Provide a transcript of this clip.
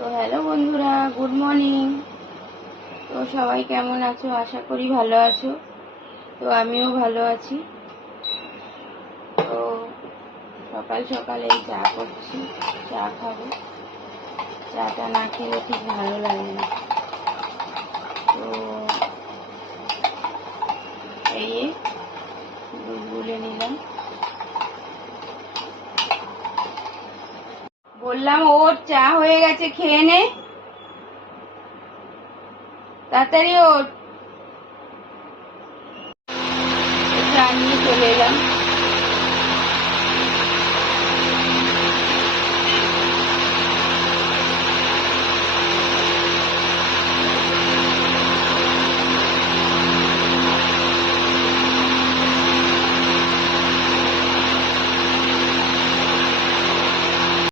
তো হ্যালো বন্ধুরা, good morning. তো সবাই কেমন আছো? আশা করি ভালো আছো। তো আমিও ভালো আছি। তো সকাল সকালে চা করছি, চা খাবো। চাটা না খেলে ঠিক ভালো লাগে না। তো এই দুধ গুলে নিলাম। বললাম ওর চা হয়ে গেছে, খেয়ে নে, তাড়াতাড়ি ওর। চা নিয়ে চলে এলাম।